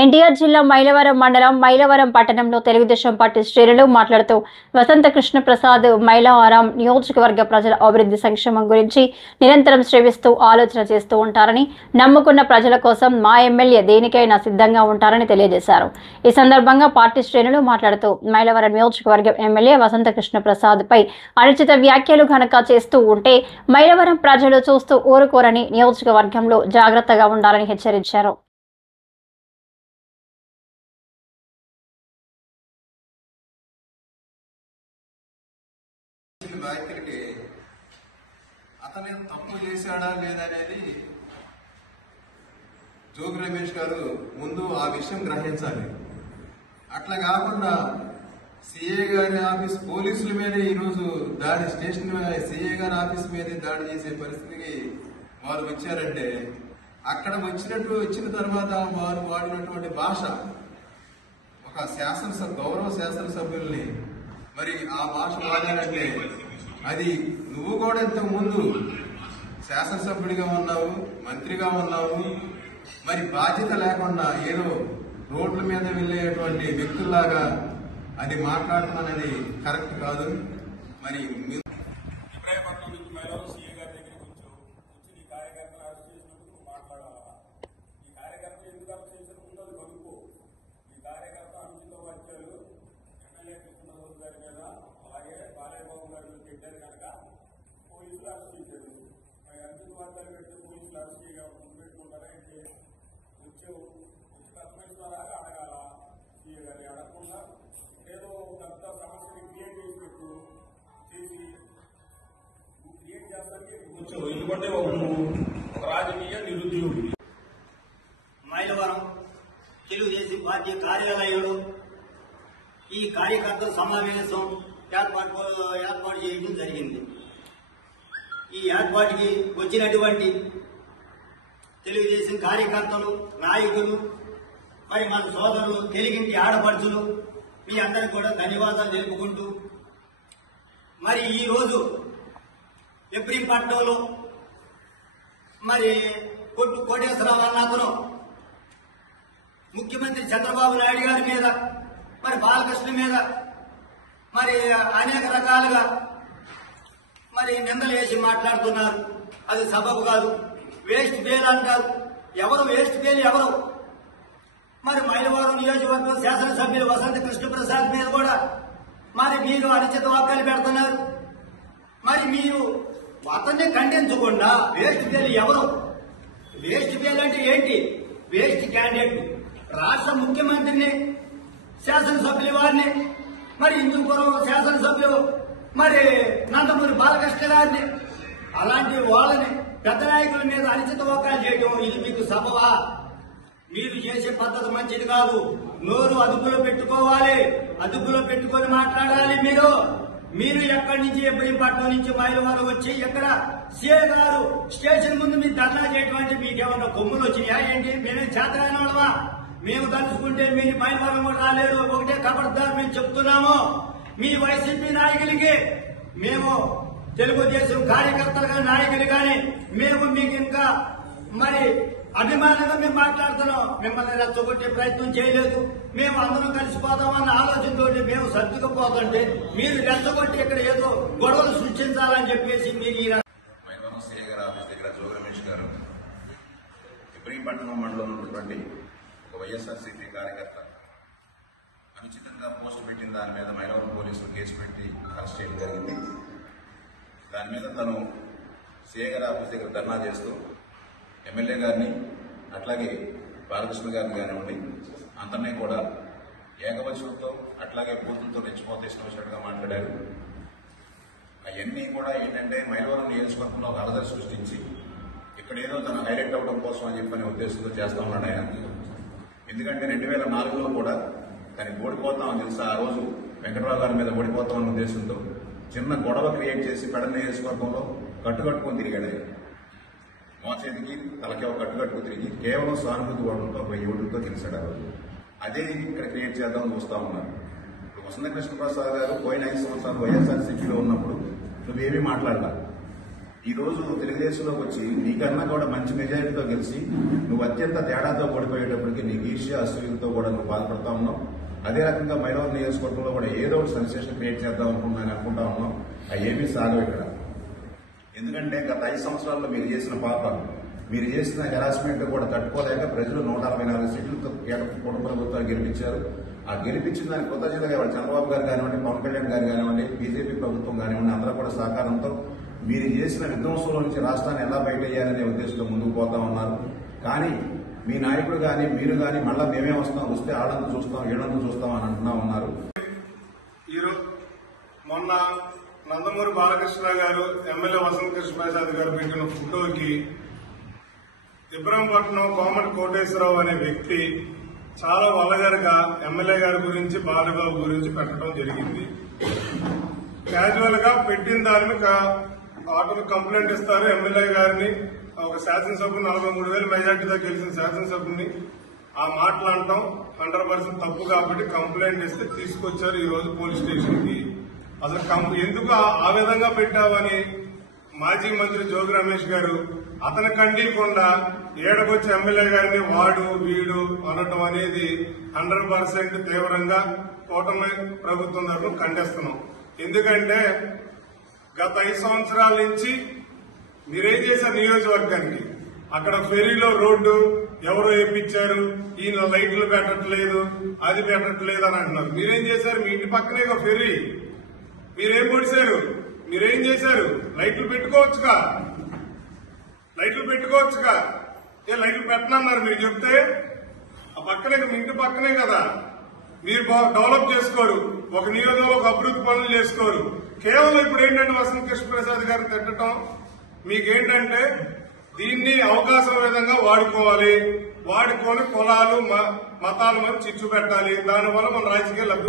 ఎన్టీఆర్ జిల్లా మైలవరం మండలం మైలవరం పట్టణంలో తెలుగుదేశం పార్టీ శ్రేణులు మాట్లాడుతూ వసంత కృష్ణ ప్రసాద్ మైలవరం నియోజకవర్గ ప్రజల అభివృద్ధి సంక్షేమం గురించి నిరంతరం శ్రమిస్తూ ఆలోచన చేస్తూ ఉంటారని, నమ్ముకున్న ప్రజల కోసం మా ఎమ్మెల్యే దేనికైనా సిద్ధంగా ఉంటారని తెలియజేశారు. ఈ సందర్భంగా పార్టీ శ్రేణులు మాట్లాడుతూ మైలవరం నియోజకవర్గం ఎమ్మెల్యే వసంత కృష్ణ ప్రసాద్ పై అనుచిత వ్యాఖ్యలు ఘనక చేస్తూ ఉంటే మైలవరం ప్రజలు చూస్తూ ఊరుకోరని, నియోజకవర్గంలో జాగ్రత్తగా ఉండాలని హెచ్చరించారు. వ్యాఖ్యలకి అతనే తప్పు చేశాడా లేదనేది జోగి రమేష్ గారు ముందు ఆ విషయం గ్రహించాలి. అట్లా కాకుండా సిఏ గారి ఆఫీస్ పోలీసుల మీద ఈరోజు దాడి, స్టేషన్ సిఏ గారి ఆఫీస్ మీద దాడి చేసే పరిస్థితికి వారు వచ్చారంటే, అక్కడ వచ్చిన తర్వాత వారు వాడినటువంటి భాష ఒక గౌరవ శాసనసభ్యుల్ని మరి ఆ భాష వాడారంటే, అది నువ్వు కూడా ఇంతకు ముందు శాసనసభ్యుడిగా ఉన్నావు, మంత్రిగా ఉన్నావు, మరి బాధ్యత లేకుండా ఏదో రోడ్ల మీద వెళ్లేటువంటి వ్యక్తుల్లాగా అది మాట్లాడటం కరెక్ట్ కాదు. మరి ఎందుకంటే ఒక రాజకీయ నిరుద్యోగి మైలవరం తెలుగుదేశం పార్టీ కార్యాలయంలో ఈ కార్యకర్తల సమావేశం ఏర్పాటు చేయడం జరిగింది. ఈ ఏర్పాటుకి వచ్చినటువంటి తెలుగుదేశం కార్యకర్తలు, నాయకులు, మరి మన సోదరులు, తెలుగింటి ఆడపడుచులు, మీ అందరికి కూడా ధన్యవాదాలు తెలుపుకుంటూ, మరి ఈ రోజు ఎబ్రిపట్నంలో మరి కోటేశ్వరరావు అన్న అతను ముఖ్యమంత్రి చంద్రబాబు నాయుడు గారి మీద, మరి బాలకృష్ణ మీద మరి అనేక రకాలుగా మరి నిందలు వేసి మాట్లాడుతున్నారు. అది సబబు కాదు. వేస్ట్ పేలు అంటారు. ఎవరు వేస్ట్ పేలు ఎవరు? మరి మైలవరం నియోజకవర్గం శాసనసభ్యులు వసంత కృష్ణ ప్రసాద్ మీద కూడా మరి మీరు అనుచిత వాక్యాలు పెడుతున్నారు. మరి మీరు అతన్ని ఖండించకుండా వేస్ట్ పేలు ఎవరు? వేస్ట్ పేలు అంటే ఏంటి? వేస్ట్ క్యాండిడేట్ రాష్ట్ర ముఖ్యమంత్రిని, శాసనసభ్యుల వారిని, మరి హిందూపురం శాసనసభ్యులు మరి నందమూరి బాలకృష్ణ గారిని, అలాంటి వాళ్ళని పెద్ద నాయకుల మీద అనుచిత వాక్యాలు చేయడం ఇది మీకు సబవా? మీరు చేసే పద్ధతి మంచిది కాదు. నోరు అదుపులో పెట్టుకోవాలి, అదుపులో పెట్టుకొని మాట్లాడాలి. మీరు ఎక్కడి నుంచి ఎబ్రిపట్నం నుంచి మైలవరం వచ్చి ఎక్కడ సీఏ గారు స్టేషన్ ముందు మీరు ధర్నా చేయడం అంటే మీకేమన్నా కొమ్ములు వచ్చినాయా ఏంటి? మేమే చేతరాని వాళ్ళమా? మేము తలుచుకుంటే మీరు మైలవరం కూడా రాలేరు. ఒకటే ఖబర్దార్ మేము చెప్తున్నాము. మీ వైసీపీ నాయకులకి మేము తెలుగుదేశం కార్యకర్తలుగా, నాయకులు కానీ మేము మీకు ఇంకా మరి అభిమానంగా మేము మాట్లాడుతున్నాం. మిమ్మల్ని రెచ్చగొట్టే ప్రయత్నం చేయలేదు. మేము అందరం కలిసిపోతామన్న ఆలోచనతో మేము సర్దుకుపోతుంటే మీరు రెచ్చగొట్టి ఇక్కడ ఏదో గొడవలు సృష్టించాలని చెప్పేసి మీరు మైలవరం సీఏ గారి ఆఫీస్ దగ్గర జోగి రమేష్ గారు ఇబ్రహీంపట్నం మండలంలో ఉన్నటువంటి ఒక వైఎస్ఆర్సీపీ కార్యకర్త అనుచితంగా పోస్టు పెట్టిన దాని మీద మైలవరం పోలీసులు కేసు పెట్టి అరెస్ట్ చేయడం జరిగింది. దాని మీద తను సీఏ గారి ఆఫీస్ దగ్గర ధర్నా చేస్తూ ఎమ్మెల్యే గారిని, అట్లాగే బాలకృష్ణ గారిని కానివ్వండి, అందరినీ కూడా ఏకవచనంతో అట్లాగే బూతులతో రెచ్చిపోతే ఇష్టం వచ్చినట్టుగా మాట్లాడారు. అవన్నీ కూడా ఏంటంటే మైలవరం నియోజకవర్గంలో ఒక అలజడి సృష్టించి ఇక్కడ ఏదో తను హైలైట్ అవ్వడం కోసం అని చెప్పని ఉద్దేశంతో చేస్తా ఉన్నాడు ఆయన. ఎందుకంటే 2004లో కూడా తనకి ఓడిపోతామని తెలుసా, ఆ రోజు వెంకటరావు గారి మీద ఓడిపోతామన్న ఉద్దేశంతో చిన్న గొడవ క్రియేట్ చేసి పెడ నియోజకవర్గంలో కట్టుకట్టుకొని తిరిగాడు ఆయన. మోచేతికి తలకి ఒక కట్టుకట్టుకు తిరిగి కేవలం సానుభూతి ఓటంతో 1000 ఓట్లతో గెలిచాడు ఆ రోజు. అదే ఇక్కడ క్రియేట్ చేద్దామని చూస్తా ఉన్నారు. ఇప్పుడు వసంత కృష్ణ ప్రసాద్ గారు పోయిన 5 సంవత్సరాలు వైఎస్ఆర్సీపీలో ఉన్నప్పుడు నువ్వేమీ మాట్లాడాల. ఈ రోజు తెలుగుదేశంలోకి వచ్చి నీకన్నా కూడా మంచి మెజారిటీతో గెలిచి నువ్వు అత్యంత తేడాతో ఓడిపోయేటప్పటికి నీకు ఈర్ష్య అసూయలతో కూడా నువ్వు బాధపడతా ఉన్నావు. అదే రకంగా మైలవరం నియోజకవర్గంలో కూడా ఏదో ఒకటి సెన్సేషన్ క్రియేట్ చేద్దాం అనుకుంటా ఉన్నాం. అవి ఏమీ సాగవు ఇక్కడ. ఎందుకంటే గత 5 సంవత్సరాల్లో మీరు చేసిన పాపాలు, మీరు చేసిన హెరాస్మెంట్ కూడా తట్టుకోలేక ప్రజలు 164 సీట్లతో కూటమి ప్రభుత్వాలు గెలిపించారు. ఆ గెలిపించిన దానికి కృతజ్ఞతగా చంద్రబాబు గారు కానివ్వండి, పవన్ కళ్యాణ్ గారు కానివ్వండి, బీజేపీ ప్రభుత్వం కానివ్వండి, అందరూ కూడా సహకారంతో మీరు చేసిన విధ్వంసంలో నుంచి రాష్ట్రాన్ని ఎలా బయటయ్యారనే ఉద్దేశంతో ముందుకు పోతా ఉన్నారు. కానీ మీ నాయకుడు కానీ మీరు కానీ మళ్ళా మేమే వస్తే ఆడంతా చూస్తాం, ఏడంతా చూస్తాం అని అంటున్నా ఉన్నారు. మొన్న నందమూరి బాలకృష్ణ గారు, ఎమ్మెల్యే వసంత కృష్ణ ప్రసాద్ గారు పెట్టిన ఫోటోకి ఇబ్రహంపట్నం కోమటి కోటేశ్వరరావు అనే వ్యక్తి చాలా వల్గర్గా ఎమ్మెల్యే గారి గురించి, బాలబాబు గురించి పెట్టడం జరిగింది. క్యాజువల్ గా పెట్టిన దాని మీద ఆటోకి కంప్లైంట్ ఇస్తారు. ఎమ్మెల్యే గారిని, ఒక శాసనసభ్యుని 43,000 మెజార్టీతో గెలిచిన శాసనసభ్యుని ఆ మాట్లాడటం 100% తప్పు కాబట్టి కంప్లైంట్ ఇస్తే తీసుకొచ్చారు ఈ రోజు పోలీస్ స్టేషన్ కి. అసలు ఎందుకు ఆ విధంగా పెట్టావని మాజీ మంత్రి జోగి రమేష్ గారు అతను ఖండించకుండా ఏడకొచ్చి ఎమ్మెల్యే గారిని వాడు వీడు అనటం అనేది 100% తీవ్రంగా కూటమి ప్రభుత్వం తరఫున ఖండిస్తున్నాం. ఎందుకంటే గత 5 సంవత్సరాల నుంచి మీరేం చేశారు నియోజకవర్గానికి? అక్కడ ఫెరీలో రోడ్డు ఎవరో వేయించారు, ఈయన లైట్లు పెట్టట్లేదు, అది పెట్టట్లేదు అని అంటున్నారు. మీరేం చేశారు? మీ ఇంటి పక్కనే ఒక ఫెరీ, మీరేం పొడిశారు? మీరేం చేశారు? లైట్లు పెట్టుకోవచ్చుగా, లైట్లు పెట్టుకోవచ్చుగా. లైట్లు పెట్టనన్నారు మీరు చెప్తే. ఆ పక్కనే, మీ ఇంటి పక్కనే కదా. మీరు డెవలప్ చేసుకోరు, ఒక నియోజకవర్గంలో ఒక అభివృద్ధి పనులు చేసుకోరు. కేవలం ఇప్పుడు ఏంటంటే వసంత కృష్ణ ప్రసాద్ గారు తిట్టడం మీకేంటంటే దీన్ని అవకాశం విధంగా వాడుకోవాలి, వాడుకొని కులాలు మతాల మీద చిచ్చు పెట్టాలి. దానివల్ల మన రాజకీయ లబ్ధి